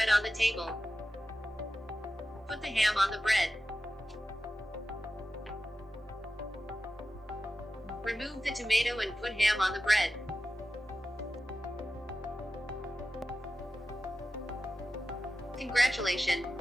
bread on the table. Put the ham on the bread. Remove the tomato and put ham on the bread. Congratulations!